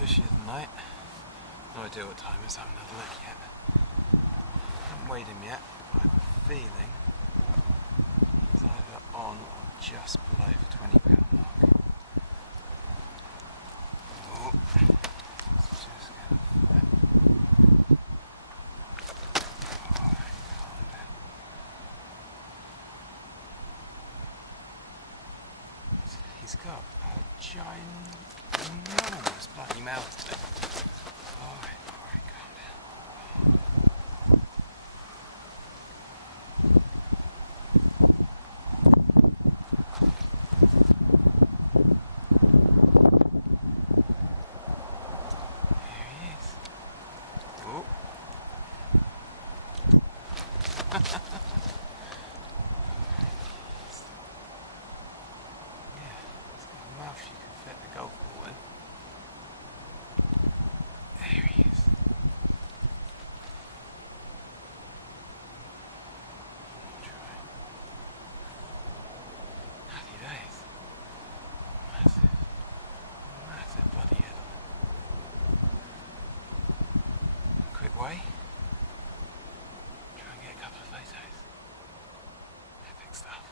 fishing tonight. No idea what time it is, I haven't had a look yet. Haven't weighed him yet, but I have a feeling he's either on or just below the 20-pound mark. Oh, let's just get a foot. Alright, calm down. He's got a ginormous bloody mouth to him. Alright, calm down. Here he is. Oh. Mouth you can fit the golf ball in. There he is. Try. Happy days. Massive bloody head on it. A quick way. Try and get a couple of photos. Epic stuff.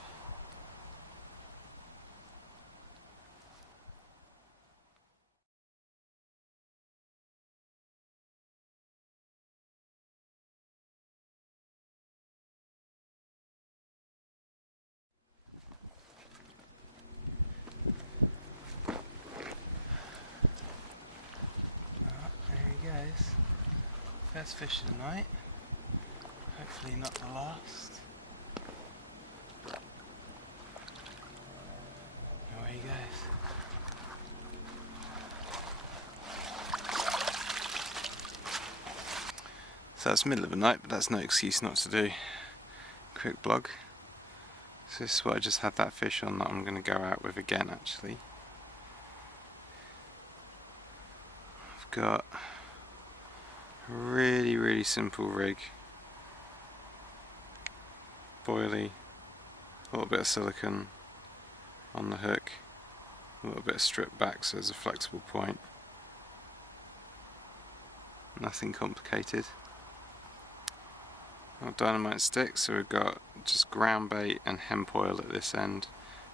Goes. First fish of the night. Hopefully not the last. Away he goes. So it's middle of the night, but that's no excuse not to do a quick vlog. So this is what I just had that fish on that I'm going to go out with again actually. I've got really simple rig, boilie, a little bit of silicone on the hook, a little bit of strip back so there's a flexible point, nothing complicated. Got dynamite sticks, so we've got just ground bait and hemp oil at this end,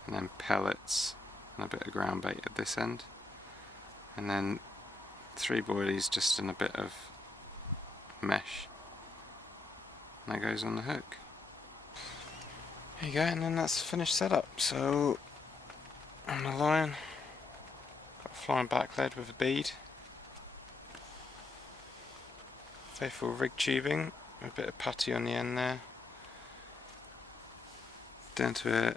and then pellets and a bit of ground bait at this end, and then 3 boilies just in a bit of mesh, and that goes on the hook. There you go, and then that's the finished setup. So on the line, got a flying back lead with a bead, faithful rig tubing, a bit of putty on the end there, down to a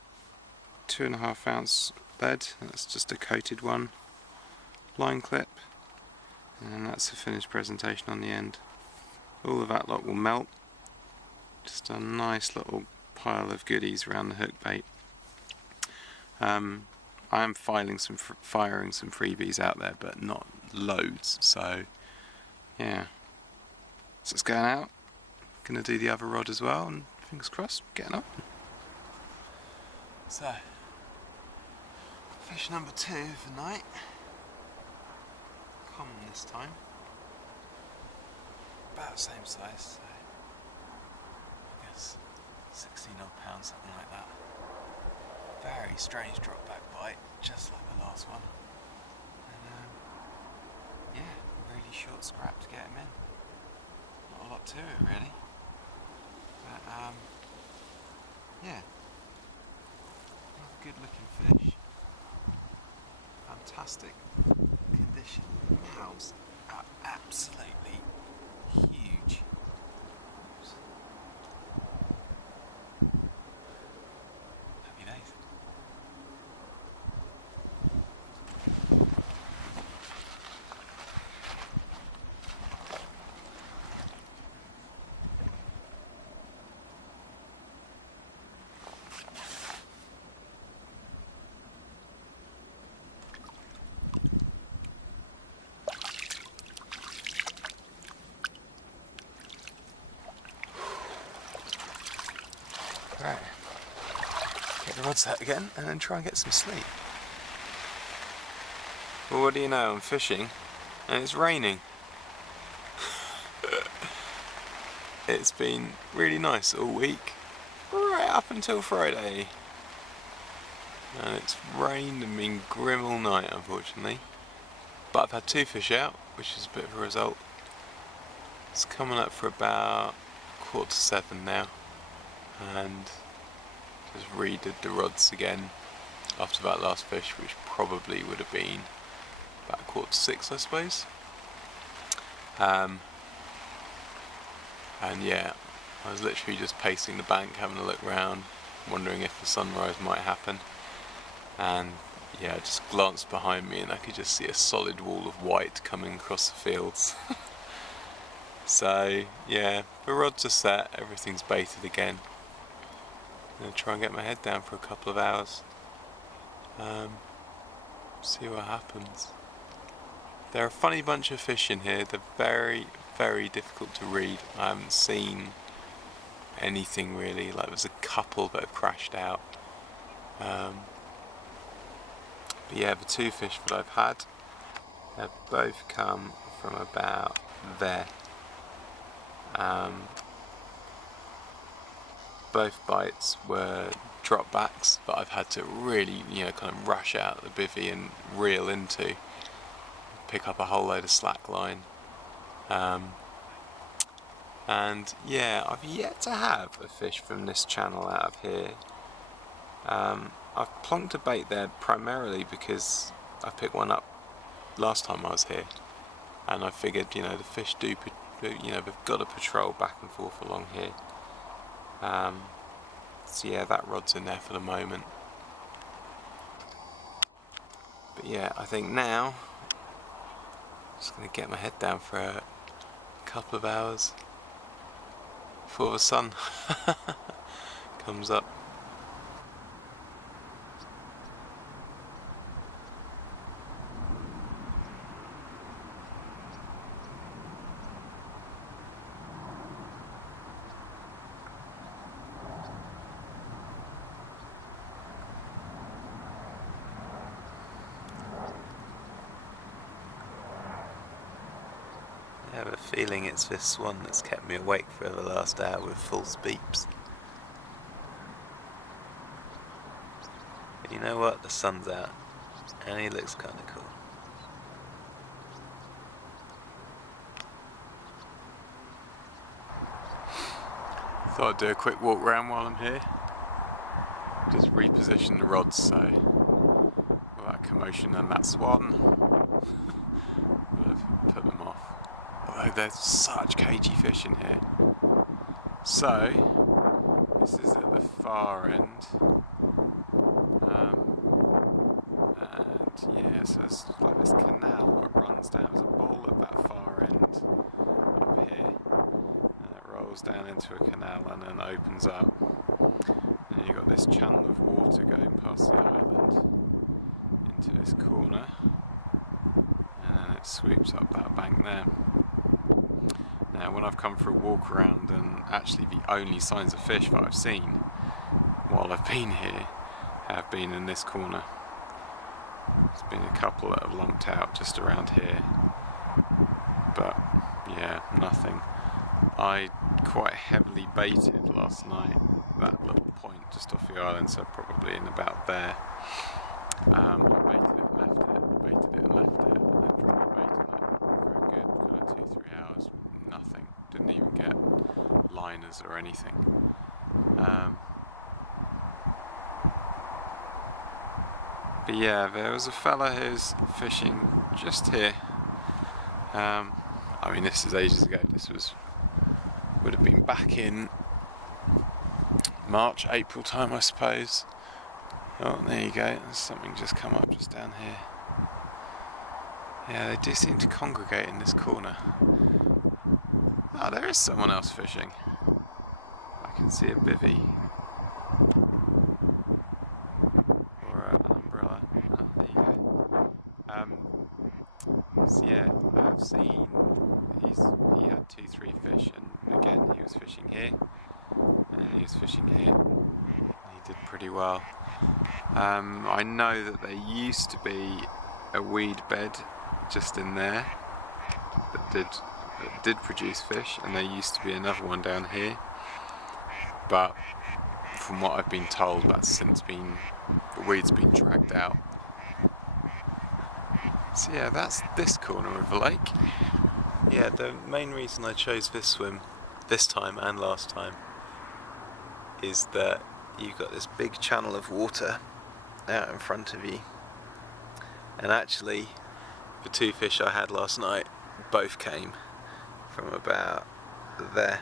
2.5 ounce lead, that's just a coated one, line clip, and then that's the finished presentation on the end. All of that lot will melt. Just a nice little pile of goodies around the hook bait. I am firing some freebies out there, but not loads. So yeah, so it's going out. Gonna do the other rod as well, and fingers crossed, getting up. So fish number 2 for the night. Common this time. About the same size, so I guess 16 odd pounds, something like that. Very strange drop back bite, just like the last one. And yeah, really short scrap to get him in. Not a lot to it really. But yeah, good looking fish. Fantastic condition. Mouths are absolutely huge. Happy days. Right, get the rod set again and then try and get some sleep. Well, what do you know, I'm fishing and it's raining. It's been really nice all week, right up until Friday, and it's rained and been grim all night, unfortunately. But I've had 2 fish out, which is a bit of a result. It's coming up for about 6:45 now, and just redid the rods again after that last fish, which probably would have been about 5:45, I suppose. And yeah, I was literally just pacing the bank, having a look round, wondering if the sunrise might happen. And yeah, I just glanced behind me and I could just see a solid wall of white coming across the fields. So yeah, the rods are set, everything's baited again. I'm going to try and get my head down for a couple of hours. See what happens. They're a funny bunch of fish in here. They're very, very difficult to read. I haven't seen anything really. Like, there's a couple that have crashed out. But yeah, the 2 fish that I've had have both come from about there. Both bites were drop backs that I've had to really, kind of rush out the bivvy and reel into. Pick up a whole load of slack line. And yeah, I've yet to have a fish from this channel out of here. I've plonked a bait there primarily because I picked one up last time I was here, and I figured, the fish do, they've got to patrol back and forth along here. So yeah, that rod's in there for the moment. But yeah, I think now I'm just going to get my head down for a couple of hours before the sun comes up. I have a feeling it's this swan that's kept me awake for the last hour with false beeps. But you know what? The sun's out, and he looks kind of cool. Thought I'd do a quick walk around while I'm here. Just reposition the rods so all that commotion and that swan would have put them off. Although there's such cagey fish in here. So, this is at the far end. And yeah, so there's like this canal that runs down. There's a bowl at that far end up here. And it rolls down into a canal and then opens up. And you've got this channel of water going past the island into this corner. And then it sweeps up that bank there. Now, when I've come for a walk around, and actually the only signs of fish that I've seen while I've been here have been in this corner. There's been a couple that have lumped out just around here, but yeah, nothing. I quite heavily baited last night that little point just off the island, so probably in about there. I baited it and left it, baited it and left it, and then dropped the bait on it for a good kind of 2-3 hours. Nothing. Didn't even get liners or anything. But yeah, there was a fella who's fishing just here. I mean, this is ages ago. This would have been back in March, April time, I suppose. Oh, there you go. There's something just come up just down here. Yeah, they do seem to congregate in this corner. Oh, there is someone else fishing. I can see a bivvy. Or an umbrella. Oh, there you go. So yeah, I've seen he had 2-3 fish, and again he was fishing here, and he was fishing here. He did pretty well. I know that there used to be a weed bed just in there, did produce fish, and there used to be another one down here, but from what I've been told, the weed's been dragged out. So yeah, that's this corner of the lake. Yeah, the main reason I chose this swim this time and last time is that you've got this big channel of water out in front of you, and actually the two fish I had last night both came from about there.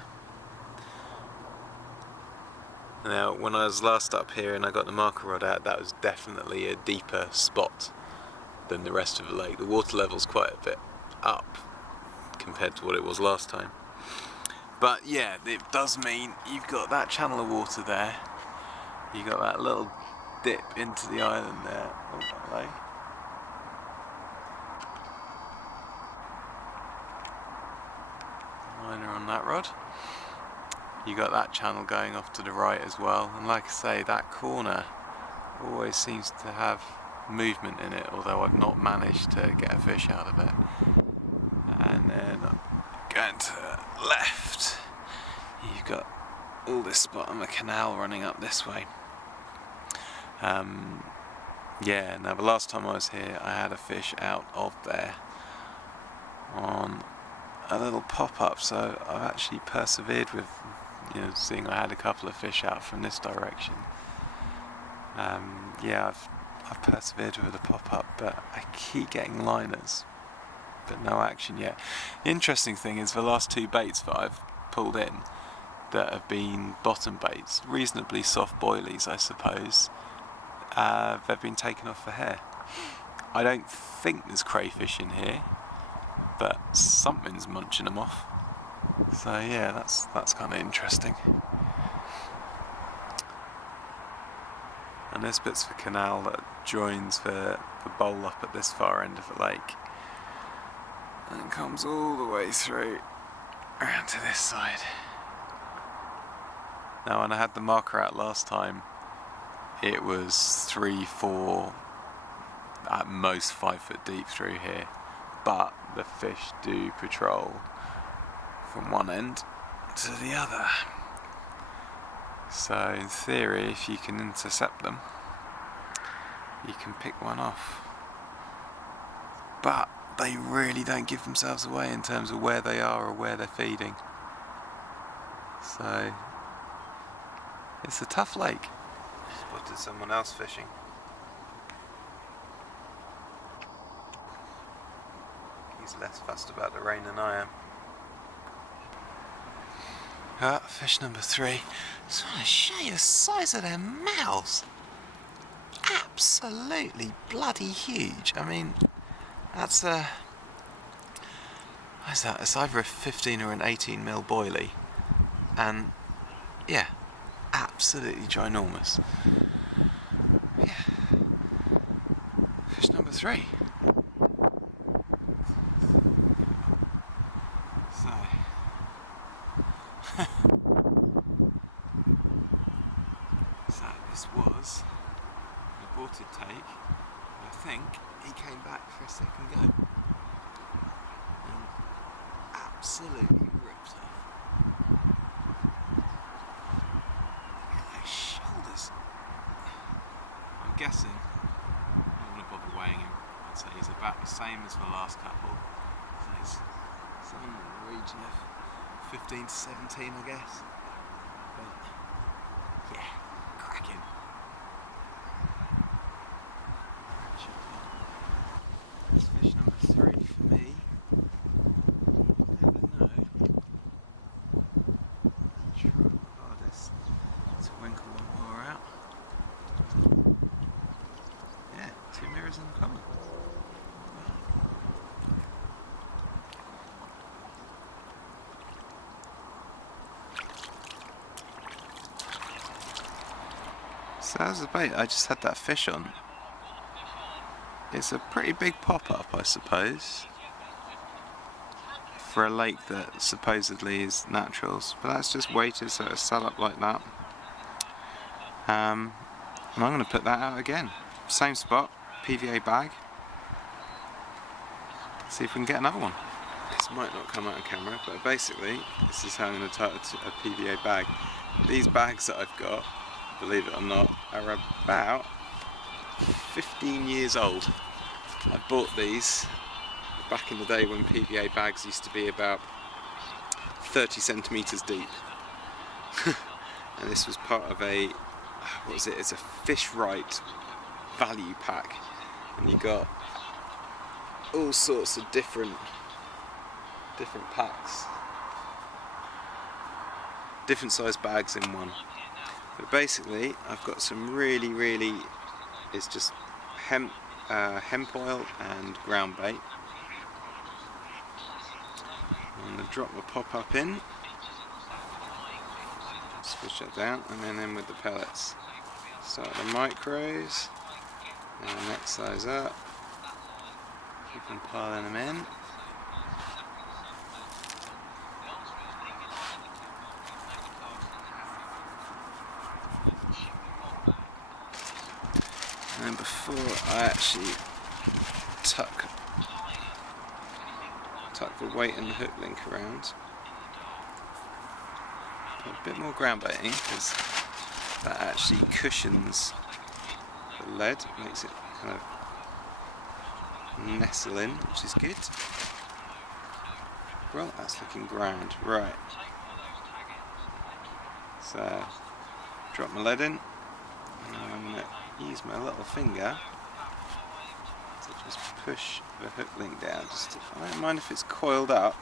Now when I was last up here and I got the marker rod out, that was definitely a deeper spot than the rest of the lake. The water level's quite a bit up compared to what it was last time. But yeah, it does mean you've got that channel of water there, you've got that little dip into the island there. Oh, hello. Liner on that rod. You got that channel going off to the right as well, and like I say, that corner always seems to have movement in it, although I've not managed to get a fish out of it. And then going to the left, you've got all this spot on the canal running up this way. Yeah, now the last time I was here I had a fish out of there on a little pop-up, so I've actually persevered with, seeing I had a couple of fish out from this direction. Yeah, I've persevered with a pop-up, but I keep getting liners, but no action yet. The interesting thing is the last two baits that I've pulled in that have been bottom baits, reasonably soft boilies I suppose, they've been taken off for hair. I don't think there's crayfish in here, but something's munching them off. So yeah, that's kind of interesting. And this bit's the canal that joins the bowl up at this far end of the lake, and comes all the way through around to this side. Now when I had the marker out last time, it was 3, 4, at most 5 foot deep through here, but the fish do patrol from one end to the other. So in theory, if you can intercept them, you can pick one off. But they really don't give themselves away in terms of where they are or where they're feeding. So it's a tough lake. Spotted someone else fishing. He's less fussed about the rain than I am. Fish number 3. Just want to show you the size of their mouths. Absolutely bloody huge. I mean, that's what is that? It's either a 15 or an 18mm boilie, and yeah, absolutely ginormous. Yeah. Fish number 3. So so this was an aborted take. I think he came back for a second go and absolutely ripped off. Look at those shoulders. I'm guessing, I'm not going to bother weighing him, I'd say he's about the same as the last couple. So he's somewhere in the region of 15 to 17, I guess. But yeah, cracking. That's fish number 3 for me. Never know. Try my hardest to winkle one more out. Yeah, 2 mirrors in common. So that was the bait I just had that fish on. It's a pretty big pop-up, I suppose, for a lake that supposedly is naturals, but that's just weighted, so it's set up like that. And I'm going to put that out again. Same spot, PVA bag. See if we can get another one. This might not come out on camera, but basically this is how I'm going to tie a PVA bag. These bags that I've got, believe it or not, are about 15 years old. I bought these back in the day when PVA bags used to be about 30 centimetres deep. And this was part of a, what was it, it's a Fish-Rite value pack. And you got all sorts of different packs, different size bags in one. But basically I've got some really, it's just hemp oil and ground bait. I'm going to drop the pop-up in, switch that down, and then in with the pellets. Start the micros, and the next size up, keep on piling them in. And then before I actually tuck the weight and the hook link around, put a bit more ground baiting because that actually cushions the lead, makes it kind of nestle in, which is good. Well, that's looking grand. Right. So, drop my lead in, and I'm going to use my little finger to just push the hook link down. I don't mind if it's coiled up.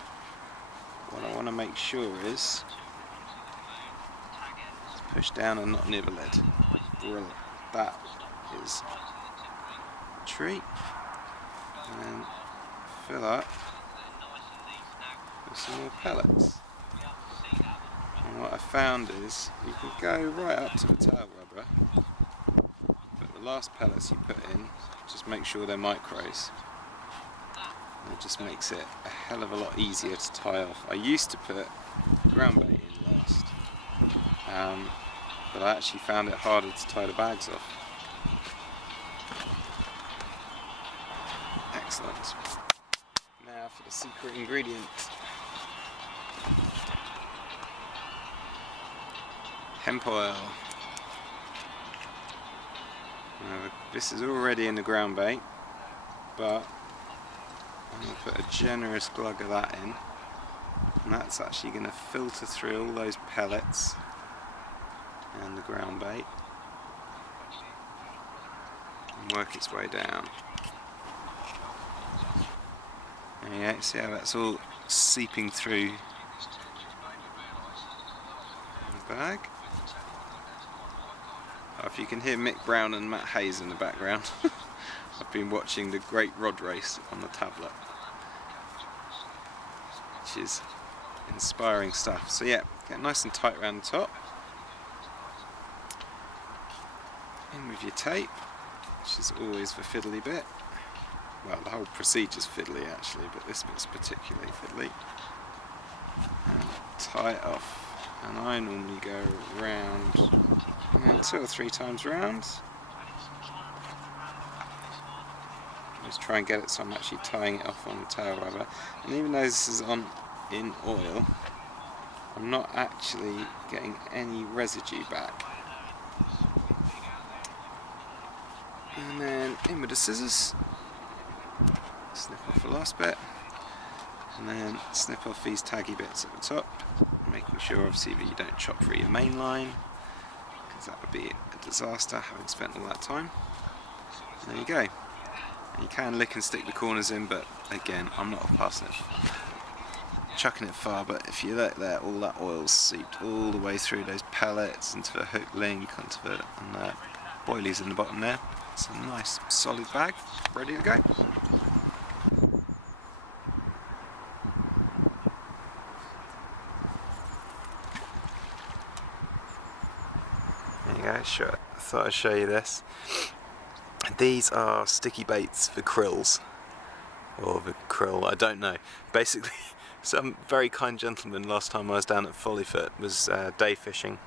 What I want to make sure is it's pushed down and not near the lead. Brilliant. That is a treat. And then fill up with some more pellets. And what I found is you can go right up to the tail rubber, but the last pellets you put in, just make sure they're micros. And it just makes it a hell of a lot easier to tie off. I used to put ground bait in last, but I actually found it harder to tie the bags off. Excellent. Now for the secret ingredient. Hemp oil. Now, this is already in the ground bait, but I'm going to put a generous glug of that in, and that's actually going to filter through all those pellets and the ground bait and work its way down. There you go, see how that's all seeping through the bag. Oh, if you can hear Mick Brown and Matt Hayes in the background, I've been watching the Great Rod Race on the tablet, which is inspiring stuff. So yeah, get nice and tight around the top. In with your tape, which is always the fiddly bit. Well, the whole procedure's fiddly actually, but this bit's particularly fiddly. And tie it off. And I normally go round, and then 2 or 3 times round. Just try and get it so I'm actually tying it off on the tail rubber. And even though this is in oil, I'm not actually getting any residue back. And then in with the scissors, snip off the last bit, and then snip off these taggy bits at the top, making sure obviously that you don't chop through your main line, because that would be a disaster having spent all that time. And there you go. And you can lick and stick the corners in, but again, I'm not passing it, chucking it far, but if you look there, all that oil's seeped all the way through those pellets into the hook link, onto the boilies in the bottom there. It's a nice solid bag, ready to go. There you go, sure. I thought I'd show you this. These are sticky baits for krills, or the krill, I don't know. Basically, some very kind gentleman last time I was down at Follyfoot was day fishing,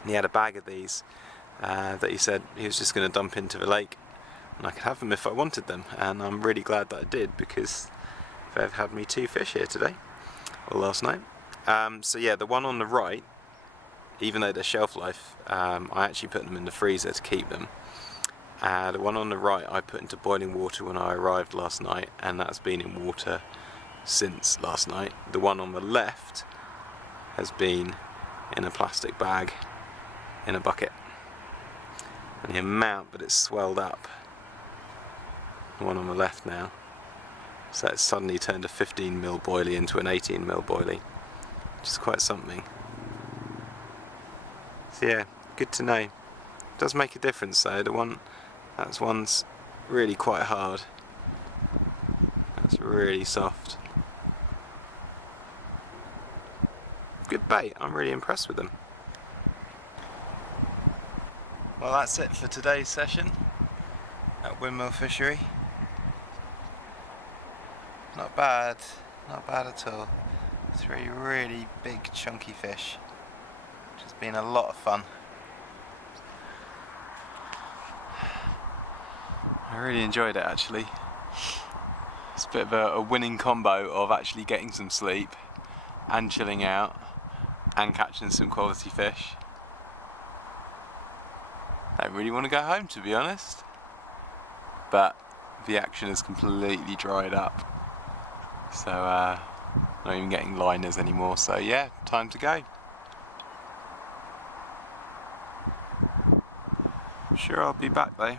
and he had a bag of these that he said he was just going to dump into the lake, and I could have them if I wanted them, and I'm really glad that I did, because Bev had me 2 fish here today, or last night. So yeah, the one on the right, even though they're shelf life, I actually put them in the freezer to keep them. The one on the right I put into boiling water when I arrived last night, and that's been in water since last night. The one on the left has been in a plastic bag in a bucket. And the amount that it's swelled up, the one on the left now, so it's suddenly turned a 15mm boilie into an 18mm boilie, which is quite something. So yeah, good to know. It does make a difference though. That one's really quite hard. That's really soft. Good bait, I'm really impressed with them. Well, that's it for today's session at Windmill Fishery. Not bad at all. 3 really big chunky fish, which has been a lot of fun. I really enjoyed it actually. It's a bit of a winning combo of actually getting some sleep and chilling out and catching some quality fish. I don't really want to go home, to be honest, but the action has completely dried up, so not even getting liners anymore, so yeah, time to go. I'm sure I'll be back though.